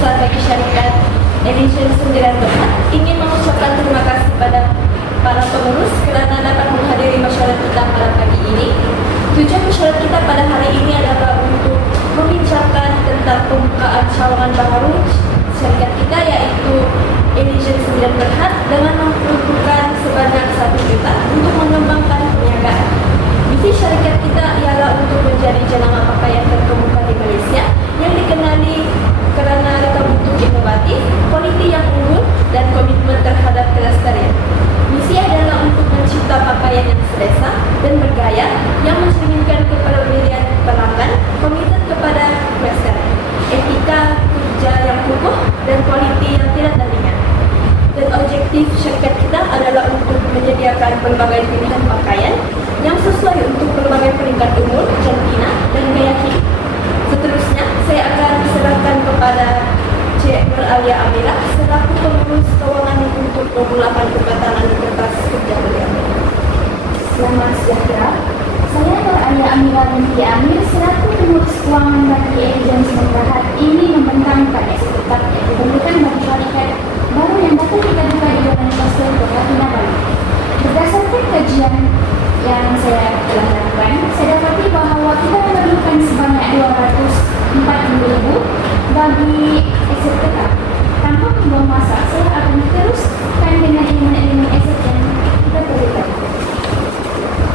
besar bagi syarikat Edition 9 Berhad ingin mengucapkan terima kasih pada para pengurus kerana dapat menghadiri masyarakat kita pada pagi ini. Tujuan masyarakat kita pada hari ini adalah untuk membincangkan tentang pembukaan cawangan baru syarikat kita, iaitu Edition 9 Berhad, dengan memperuntukkan sebanyak 1 juta untuk mengembangkan perniagaan. Misi syarikat kita ialah untuk menjadi jenama pakaian terkemuka di Malaysia yang dikenali kerana reka bentuk inovatif, kualiti yang unggul dan komitmen terhadap kelestarian. Misi adalah untuk mencipta pakaian yang selesa dan bergaya yang mencerminkan kepedulian pelanggan, komitmen kepada kelestarian, etika kerja yang kukuh dan kualiti yang tidak tandingan. Dan objektif syarikat kita adalah untuk menyediakan pelbagai pilihan pakaian yang sesuai untuk pelbagai peringkat umur, jantina dan gaya hidup. Seterusnya, saya akan diserahkan kepada Cik Nur Alia Amira selaku pengurus kewangan untuk memulakan perkataan di kertas kerja beliau. Selamat sejahtera. Saya Nur Alia Amira binti Amir selaku pengurus kewangan bagi Edition 9 Berhad ini membentangkan eksekutif yang diperlukan bagi syarikat baru yang dapat dibuka di Jalan Pasir Kota Kinabalu. Berdasarkan kajian yang saya telah lakukan, saya dapati bahawa kita memerlukan sebanyak 240,000 bagi eksekutif. Tanpa membuang masa, saya akan teruskan dengan elemen-elemen aset yang kita perlukan.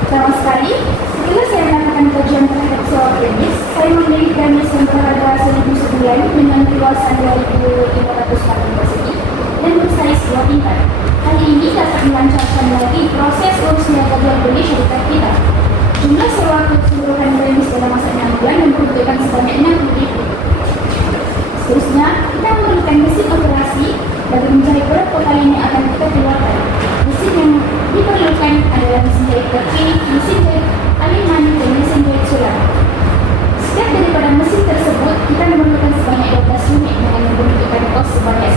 Pertama sekali, setelah saya melakukan kajian terhadap sewa premis, saya membeli premis yang berharga 1,000 sebulan dengan keluasan 2,500 persegi dan bersaiz 2 tingkat. Hal ini dapat melancarkan lagi proses urus niaga jual beli syarikat kita. Jumlah sewa keseluruhan premis dalam masa 6 bulan membutuhkan sebanyak 60,000. Seterusnya, kita memerlukan mesin operasi bagi menjahit berapa kali yang akan kita keluarkan. Mesin yang diperlukan adalah mesin jahit kaki, mesin jahit aliman dan mesin jahit sulam. Setiap daripada mesin tersebut, kita memerlukan sebanyak 12 unit dengan membutuhkan kos sebanyak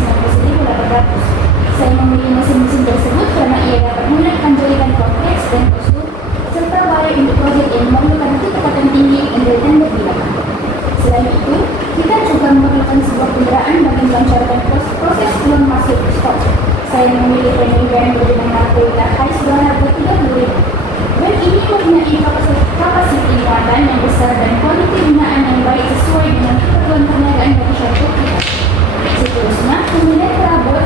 90,800. Saya memilih mesin-mesin tersebut kerana ia dapat menggunakan jaringan kompleks dan kostum serta baik untuk projek yang memerlukan kecepatan tinggi dan berbilang. Selain itu, kita juga memerlukan sebuah kenderaan bagi melancarkan proses keluar masuk stok. Saya memilih van berjenama Toyota Hiace berharga 30,000. Van ini mempunyai kapasiti muatan yang besar dan kualiti binaan yang baik sesuai dengan keperluan perniagaan bagi syarikat kita. Seterusnya, pemilihan perabot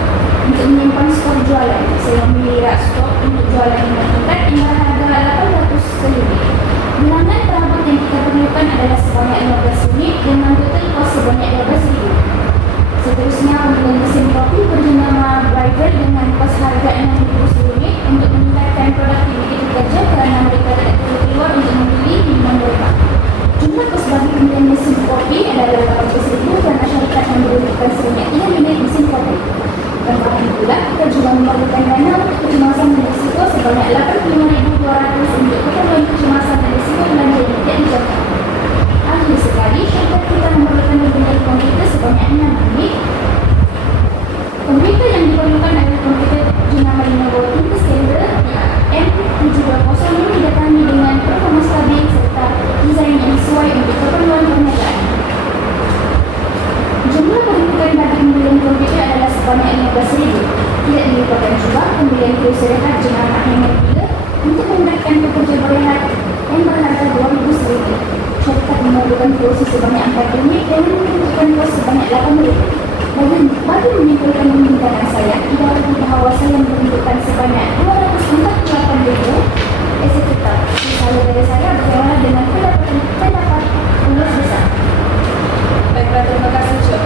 untuk menyimpan stok jualan. Saya memilih rak stok untuk jualan yang tingkat yang berharga 800 lebih. Bilangan perabot yang kita perlukan adalah sebanyak 15 unit dengan total kos sebanyak 12,000. Seterusnya, pembelian mesin kopi berjenama Brighter dengan kos harga 6,000 unit untuk meningkatkan produktiviti kerja kerana mereka tidak perlu keluar untuk membeli minuman mereka. Jumlah kos bagi pembelian mesin kopi adalah 18,000 kerana syarikat membutuhkan sebanyak 3 unit mesin kopi. Tambahan pula, kita juga memerlukan dana untuk kecemasan dan risiko sebanyak 85,200 untuk keperluan kecemasan dan risiko belanja yang tidak dijangka. Akhir sekali, syarikat kita memerlukan lebih komputer sebanyak 6 unit. Komputer yang diperlukan adalah komputer jenama Lenovo ThinkStable M720 yang didatangi dengan performa stabil serta desain yang sesuai untuk keperluan perniagaan. Jumlah peruntukan bagi pembelian komputer adalah sebanyak 15,000. Tidak dilupakan juga pembelian kursi rehat jenama Hammer Miller untuk memudahkan pekerja berehat yang berharga 2,000 Syarikat memerlukan kursi sebanyak 4 unit dan membutuhkan kos sebanyak 8,000. Bagi menyimpulkan pembincangan saya, tidak ada bahawa saya membutuhkan sebanyak 248,000 eksekutif. Misalnya dari saya bagaimana dengan pendapat pengurus besar. Baiklah, terima kasih Cik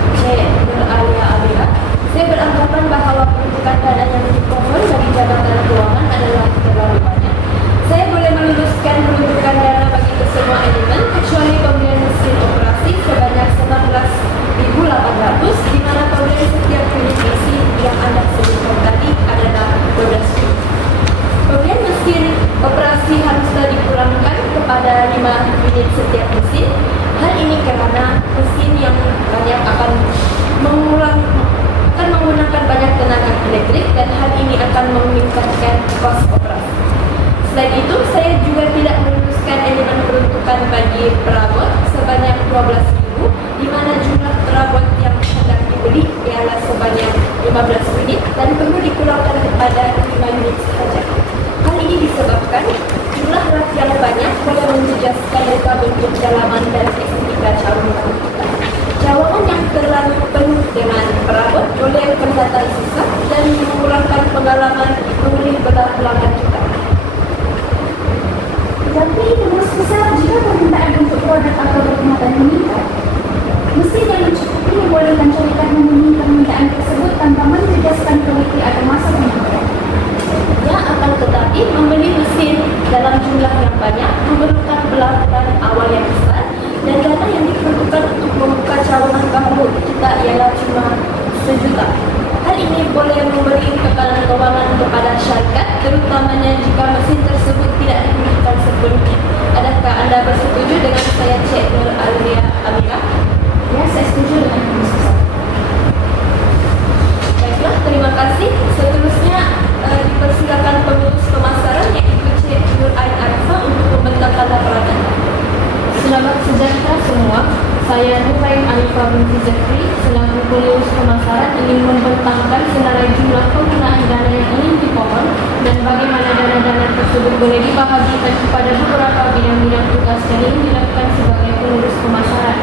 Nur Alia Amira. Saya beranggapan bahawa peruntukan dana yang dimohon bagi Jabatan Keuangan adalah terlalu banyak. Saya boleh meluluskan peruntukan dana bagi kesemua elemen kecuali pembelian mesin operasi sebanyak 19,800, di mana pembelian setiap unit mesin yang anda sebutkan tadi adalah 12 unit. Pembelian mesin operasi haruslah dikurangkan kepada 5 unit setiap mesin. Hal ini kerana mesin yang banyak akan menggunakan banyak tenaga elektrik dan hal ini akan meningkatkan kos operasi. Selain itu, saya juga tidak meluluskan elemen peruntukan bagi perabot sebanyak 12,000, di mana jumlah perabot yang hendak dibuat membeli ialah sebanyak 15 unit dan perlu dipulangkan kepada 5 unit sahaja. Hal ini disebabkan jumlah rak yang banyak boleh menjejaskan reka bentuk dalaman dan estetika cawangan kita. Cawangan yang terlalu penuh dengan perabot boleh kelihatan susah dan mengurangkan pengalaman memilih belah pelanggan kita. Tetapi pengurus besar jika permintaan untuk produk atau perkhidmatan meningkat, mesin yang mencukupi membolehkan syarikat memenuhi permintaan tersebut tanpa menjejaskan kualiti atau masa penyampaian. Ya, akan tetapi membeli mesin dalam jumlah yang banyak memerlukan pelaburan awal yang besar dan dana yang diperlukan untuk membuka cawangan baru kita ialah cuma 1 juta. Hal ini boleh memberi kekalan keuangan kepada syarikat, terutamanya jika mesin tersebut tidak digunakan sepenuhnya. Adakah anda bersetuju dengan saya, Cik Nur Alia Amira? Ya, saya setuju dengan pengurus besar. Baiklah, terima kasih. Seterusnya dipersilakan pengurus pemasaran iaitu Cik Nur Ain Arifah untuk membentangkan laporan anda. Selamat sejahtera semua. Saya Nurain Arifah binti Zakri selaku pengurus pemasaran ingin membentangkan senarai jumlah penggunaan dana yang ingin dipohon dan bagaimana dana-dana tersebut boleh dibahagikan kepada beberapa bidang-bidang tugas yang ingin dilakukan sebagai pengurus pemasaran.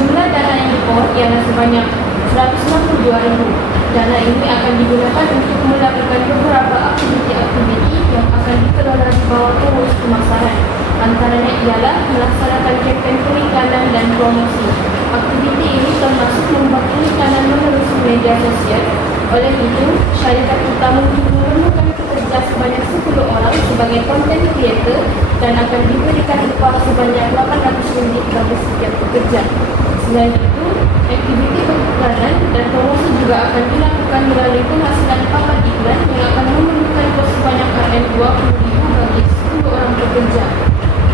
Jumlah dana yang dipohon ialah sebanyak 162.000. Dana ini akan digunakan untuk melakukan beberapa aktiviti-aktiviti yang akan dikelola di bawah pengurus pemasaran. Antaranya ialah melaksanakan kempen periklanan dan promosi. Aktiviti ini termasuk membuat periklanan melalui media sosial. Oleh itu, syarikat kita memerlukan pekerja sebanyak 10 orang sebagai content creator dan akan diberikan upah sebanyak 800 ringgit bagi setiap pekerja. Selain itu, aktiviti periklanan dan promosi juga akan dilakukan melalui penghasilan papan iklan yang akan memerlukan kos sebanyak RM20.000 bagi 10 orang pekerja.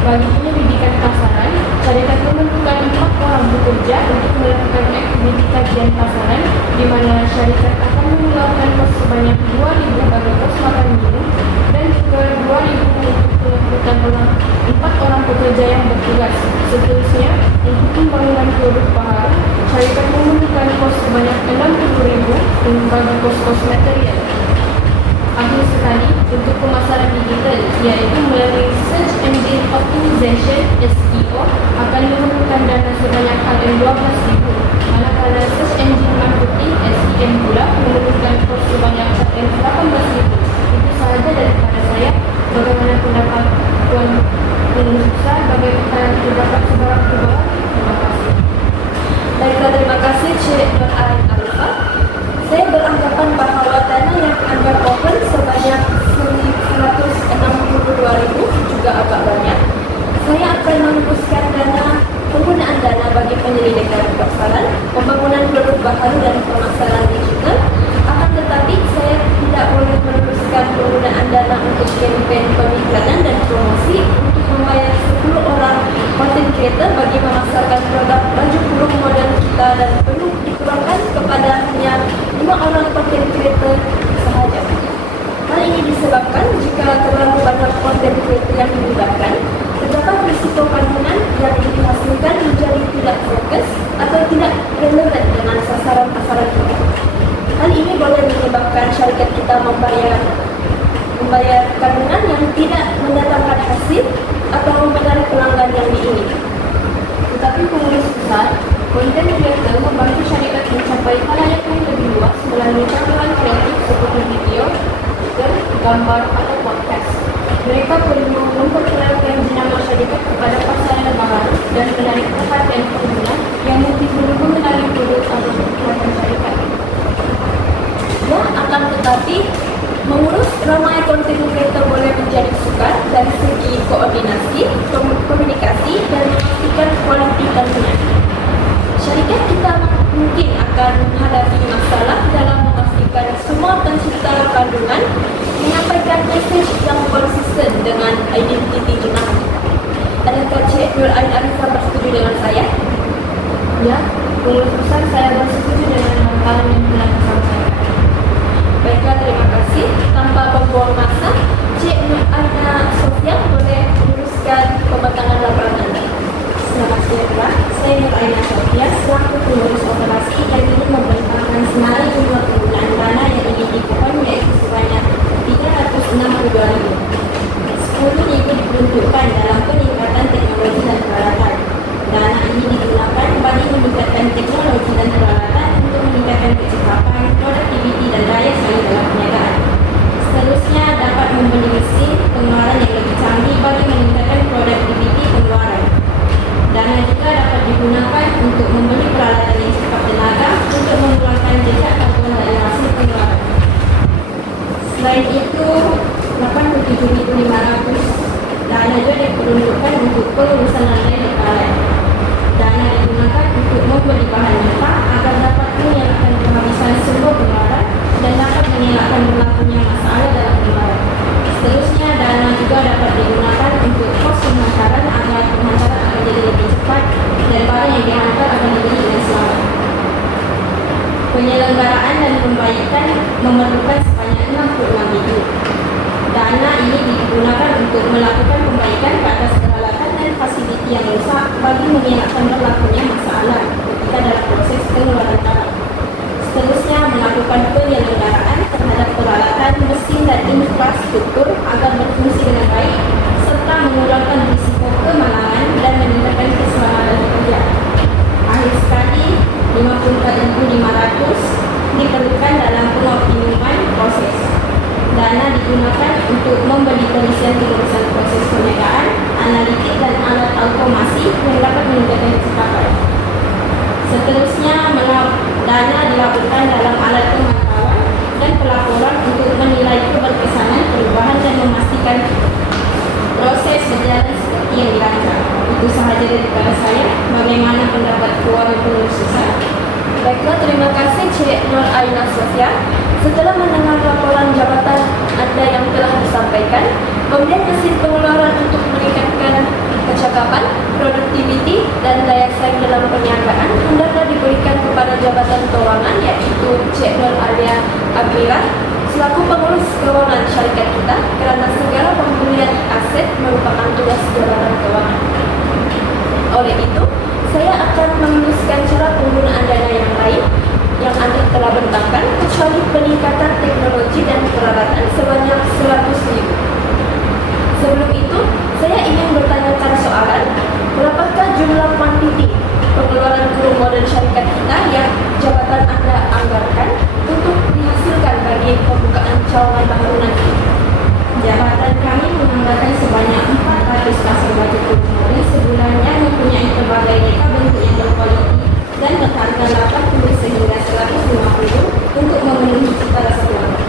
Bagi penyelidikan pasaran, syarikat memerlukan 4 orang bekerja untuk melakukan aktiviti kajian pasaran di mana syarikat akan mengeluarkan kos sebanyak 2.000 bagi kos makan minum dan juga 2.000 untuk pengangkutan 4 orang pekerja yang bertugas. Seterusnya, untuk pembangunan produk baharu, syarikat memerlukan kos sebanyak 60.000 bagi kos-kos material. Akhir sekali, untuk pemasaran digital, iaitu melalui Search Engine Optimization (SEO) akan memerlukan dana sebanyak RM12.000, manakala Search Engine Marketing (SEM) pula memerlukan kos sebanyak RM18.000. Itu sahaja daripada saya. Bagaimana pendapat Tuan Pengurus Besar? Bagaimana terdapat sebarang perubahan? Terima kasih. Baiklah, terima kasih Cik Nur Ain Arifah. Saya beranggapan bahawa dana yang anda pohon sebanyak 162.000 juga agak banyak. Saya akan meneruskan dana penggunaan dana bagi penyelidikan pasaran, pembangunan produk baharu dan pemasaran digital. Akan tetapi saya tidak boleh meneruskan penggunaan dana untuk kempen periklanan dan promosi untuk membayar 10 orang content creator bagi memasarkan produk baju kurung modern kita dan perlu dikurangkan kepada hanya 5 orang content creator sahaja. Hal ini disebabkan jika terlalu banyak content creator yang dilibatkan, terdapat risiko kandungan yang dihasilkan menjadi tidak fokus atau tidak relevan dengan sasaran pasaran kita. Hal ini boleh menyebabkan syarikat kita membayar kandungan yang tidak mendatangkan hasil atau menarik pelanggan yang diingini. Tetapi pengurus besar, konten creator membantu syarikat mencapai khalayak yang lebih luas melalui campuran kreatif seperti video, gambar atau podcast. Mereka perlu memperkenalkan jenama syarikat kepada pasaran baharu dan menarik perhatian pengguna yang mungkin belum mengenali produk atau perkhidmatan syarikat. Ya, akan tetapi mengurus ramai konten creator boleh menjadi sukar dari segi koordinasi, komunikasi dan memastikan kualiti kandungan. Syarikat kita mungkin akan menghadapi masalah dalam memastikan semua pencipta kandungan menyampaikan mesej yang konsisten dengan identiti jenama kita. Adakah Cik Nur Ain Arifah bersetuju dengan saya? Ya, pengurus besar, saya bersetuju dengan langkah yang telah disampaikan. Baiklah, terima kasih. Tanpa membuang masa, Cik Nur Aina Sofia boleh meneruskan pembentangan laporan anda. Selamat sejahtera, saya Nur Aina Sofia selaku pengurus operasi yang ingin memberikan diperuntukkan dalam peningkatan teknologi dan peralatan. Dana ini digunakan bagi meningkatkan teknologi dan peralatan untuk meningkatkan kecekapan, produktiviti dan daya saing dalam perniagaan. Seterusnya dapat membeli mesin pengeluaran yang lebih canggih bagi meningkatkan produktiviti pengeluaran. Dana juga dapat digunakan untuk membeli peralatan yang cepat tenaga untuk mengurangkan jejak karbon dari hasil pengeluaran. Selain itu, 87.500 dana juga diperuntukkan untuk pengurusan landai bekalan. Dana digunakan untuk membeli bahan mentah agar dapat mengelakkan kehabisan sumber pengeluaran dan dapat mengelakkan berlakunya masalah dalam pengeluaran. Seterusnya, dana juga dapat digunakan untuk kos penghantaran agar penghantaran akan jadi lebih cepat dan barang yang dihantar akan dibeli dengan selamat. Penyelenggaraan dan pembaikan memerlukan sebanyak 66 minggu. Dana ini digunakan untuk melakukan pembaikan ke atas peralatan dan fasiliti yang rusak bagi mengelakkan berlakunya masalah ketika dalam proses pengeluaran barang. Seterusnya, melakukan penyelenggaraan terhadap peralatan, mesin dan infrastruktur agar berfungsi dengan baik serta mengurangkan risiko kemalangan dan meningkatkan keselamatan pekerja. Akhir sekali, 54.500 diperlukan dalam pengoptimuman proses. Dana digunakan untuk membeli perisian pengurusan proses perniagaan, analitik dan alat automasi yang dapat meningkatkan kecekapan. Seterusnya, dana dilaporkan dalam alat pemantauan dan pelaporan untuk menilai keberkesanan perubahan dan memastikan proses berjalan seperti yang dirancang. Itu sahaja daripada saya. Bagaimana pendapat keluarga pengurus besar? Baiklah, terima kasih Cik Nur Aina Sofia. Setelah mendengar laporan jabatan Anda yang telah disampaikan, pembelian mesin pengeluaran untuk meningkatkan kecakapan, produktiviti dan daya saing dalam perniagaan hendaklah diberikan kepada jabatan keuangan, iaitu Cik Nur Alia Aguilar selaku pengurus keuangan syarikat kita, kerana segala pembelian aset merupakan tugas jabatan keuangan. Oleh itu, saya akan menuliskan cara penggunaan dana yang lain yang Anda telah bentangkan, kecuali peningkatan teknologi dan peralatan sebanyak 100.000. Sebelum itu, saya ingin bertanyakan soalan, berapakah jumlah kuantiti pengeluaran kru modern syarikat kita yang jabatan Anda anggarkan untuk dihasilkan bagi pembukaan cawangan baru nanti? Jabatan kami menganggarkan sebanyak 400 pasal bajet kru sebulan yang mempunyai berbagai reka bentuk yang berkualiti dan berharga 80 sehingga 150 untuk memenuhi cita rasa keluarga.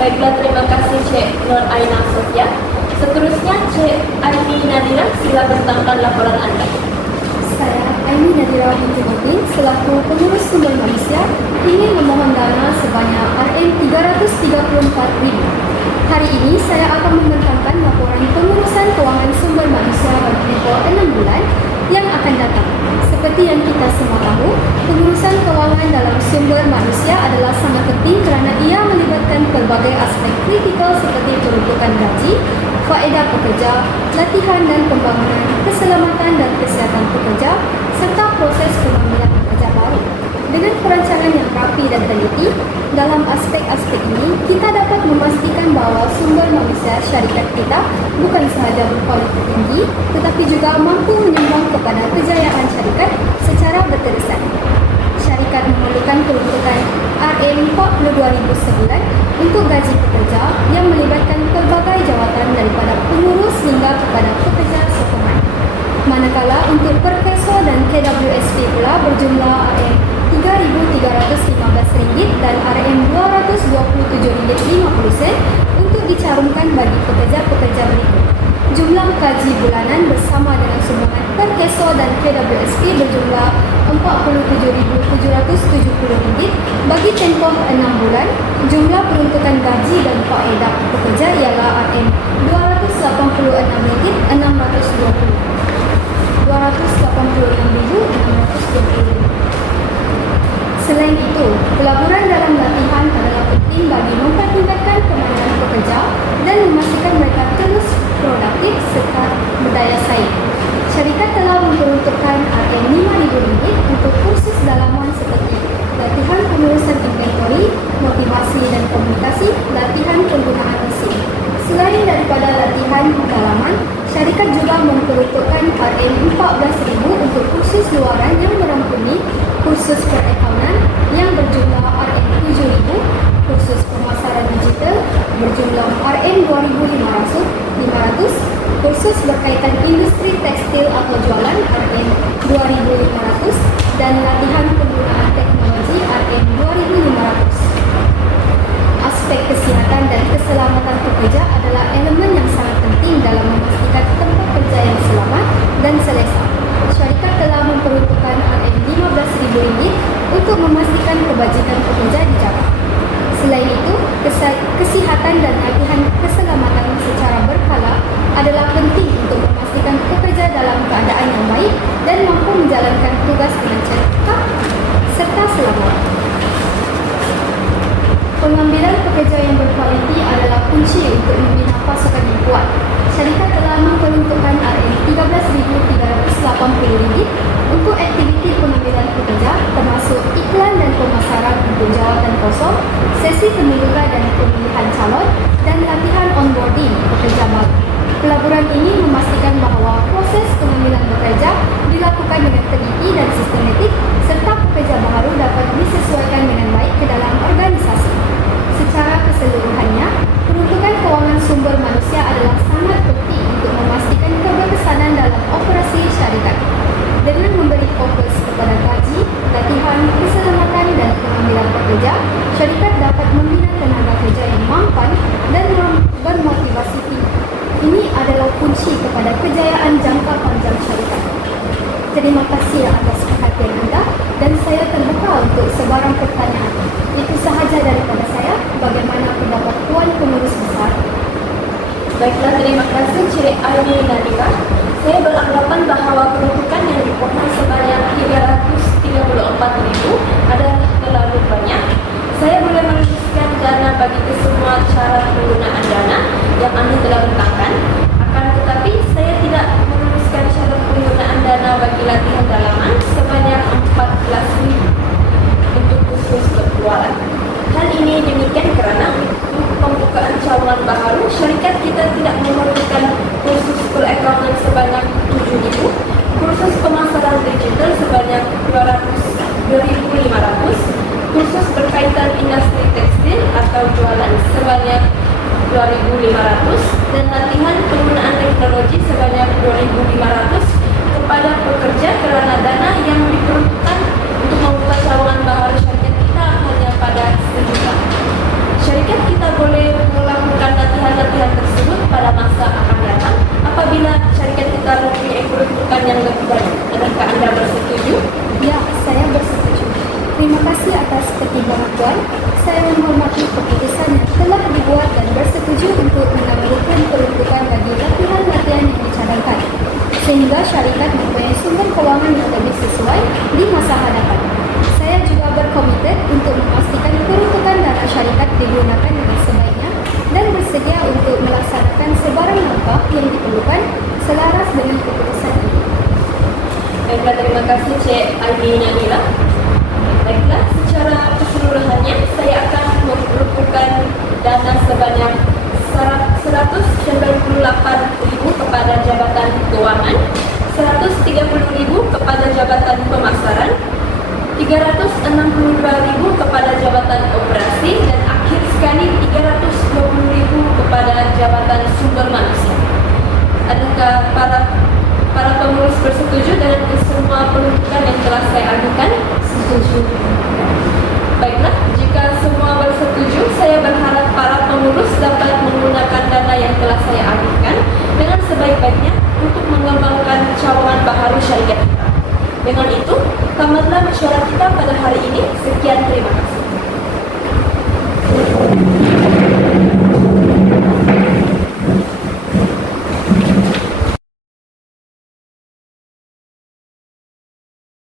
Baiklah, terima kasih Cik Nur Aina Sofia. Seterusnya, Cik Aini Nadira, sila bentangkan laporan Anda. Saya, Aini Nadira binti Nurdin, selaku pengurus sumber manusia, ingin memohon dana sebanyak Rm334.000. Hari ini saya akan membentangkan laporan pengurusan keuangan sumber manusia bagi tempoh 6 bulan yang akan datang. Seperti yang kita semua tahu, pengurusan keuangan dalam sumber manusia adalah sangat penting kerana ia melibatkan pelbagai aspek kritikal seperti peruntukan gaji, faedah pekerja, latihan dan pembangunan, keselamatan dan kesihatan pekerja, serta proses pengambilan pekerja baru. Dengan perancangan yang rapi dan teliti, dalam aspek-aspek ini, kita dapat memastikan bahawa sumber manusia syarikat kita bukan sahaja berkualiti tinggi, tetapi juga mampu menyumbang kepada kejayaan syarikat secara berterusan. Syarikat memerlukan peruntukan RM42,000 sebulan untuk gaji pekerja yang melibatkan pelbagai jawatan daripada pengurus hingga kepada pekerja sokongan. Manakala untuk Perkeso dan KWSP pula berjumlah RM3,315 dan RM227.50 untuk dicarumkan bagi pekerja-pekerja berikut. Jumlah gaji bulanan bersama dengan sumbangan Perkeso dan KWSP berjumlah RM47,770 bagi tempoh 6 bulan. Jumlah peruntukan gaji dan faedah pekerja ialah RM286,620. Selain itu, pelaburan dalam latihan adalah penting bagi mempertingkatkan kemampuan pekerja dan memastikan mereka terus produktif serta berdaya saing. Syarikat telah memperuntukkan RM5,000 untuk kursus dalaman seperti latihan pengurusan inventory, motivasi dan komunikasi, latihan penggunaan mesin. Selain daripada latihan dalaman, Syarikat juga memperuntukkan RM14,000 untuk kursus luaran yang merangkumi kursus perakaunan yang berjumlah RM7,000, kursus pemasaran digital berjumlah RM2,500, kursus berkaitan industri tekstil atau jualan RM2,500 dan latihan penggunaan teknologi RM2,500. Aspek kesihatan dan keselamatan pekerja adalah elemen yang sangat penting dalam memastikan tempat kerja yang selamat dan selesa. Syarikat telah memperuntukkan RM15,000 untuk memastikan kebajikan pekerja dijaga. Selain itu, kesihatan dan latihan keselamatan secara berkala adalah penting untuk memastikan pekerja dalam keadaan yang baik dan mampu menjalankan tugas dengan cepat serta selamat. Pengambilan pekerja yang berkualiti adalah kunci untuk membina pasukan yang kuat. Syarikat telah memperuntukkan RM13,380 untuk aktiviti pengambilan pekerja termasuk iklan dan pemasaran untuk jawatan kosong, sesi pemilihan dan pemilihan calon, dan latihan onboarding pekerja baru. Pelaburan ini memastikan bahawa proses pengambilan pekerja dilakukan dengan teliti dan sistematik serta pekerja baru dapat disesuaikan dengan baik ke dalam organisasi. Secara keseluruhannya, peruntukan kewangan sumber manusia adalah sangat penting untuk memastikan keberkesanan dalam operasi syarikat. Dengan memberi fokus kepada gaji, latihan, keselamatan dan pengambilan pekerja, syarikat dapat membina tenaga kerja yang mampan dan bermotivasi tinggi. Ini adalah kunci kepada kejayaan jangka panjang syarikat. Terima kasih atas perhatian anda dan saya terbuka untuk sebarang pertanyaan. Itu sahaja daripada saya. Bagaimana pendapat Tuan Pengurus Besar? Baiklah, terima kasih Cik Aini Nadira. Saya beranggapan bahawa peruntukan yang dipohon sebanyak 334,000 adalah terlalu banyak. Saya boleh menuliskan dana bagi kesemua cara penggunaan dana yang Anda telah bentangkan. Akan tetapi, saya tidak menuliskan cara penggunaan dana bagi latihan dalaman sebanyak 14,000 untuk khusus berkeluaran. Hal ini demikian kerana untuk pembukaan cawangan baharu, syarikat kita tidak memerlukan kursus perakaunan sebanyak 7,000, kursus pemasaran digital sebanyak 2,500, kursus berkaitan industri tekstil atau jualan sebanyak 2,500 dan latihan penggunaan teknologi sebanyak 2,500 kepada pekerja kerana dana yang diperuntukkan untuk membuka cawangan baharu syarikat kita hanya pada 1 juta. Syarikat kita boleh melakukan latihan-latihan tersebut pada masa akan datang apabila syarikat kita mempunyai peruntukan yang lebih banyak. Adakah anda bersetuju? Ya, saya bersetuju. Terima kasih atas pertimbangan Tuan. Saya menghormati keputusan yang telah dibuat dan bersetuju untuk menambahkan peruntukan bagi latihan-latihan yang dicadangkan sehingga syarikat mempunyai sumber kewangan yang lebih sesuai di masa hadapan. Saya juga berkomitmen untuk memastikan peruntukan dana syarikat digunakan dengan sebaiknya dan bersedia untuk melaksanakan sebarang langkah yang diperlukan selaras dengan keputusan ini. Baiklah, terima kasih Cik Aini Nadira. Baiklah, secara keseluruhannya saya akan memperuntukkan dana sebanyak 198,000 kepada Jabatan Kewangan, 130,000 kepada Jabatan Pemasaran, 362,000 kepada Jabatan Operasi dan akhir sekali 320,000 kepada Jabatan Sumber Manusia. Adakah para pengurus bersetuju dengan semua peruntukan yang telah saya ajukan? Setuju. Baiklah, jika semua bersetuju, saya berharap para pengurus dapat menggunakan dana yang telah saya ajukan dengan sebaik-baiknya untuk mengembangkan cawangan baharu syarikat kita. Dengan itu, tamatlah mesyuarat kita pada hari ini. Sekian, terima kasih.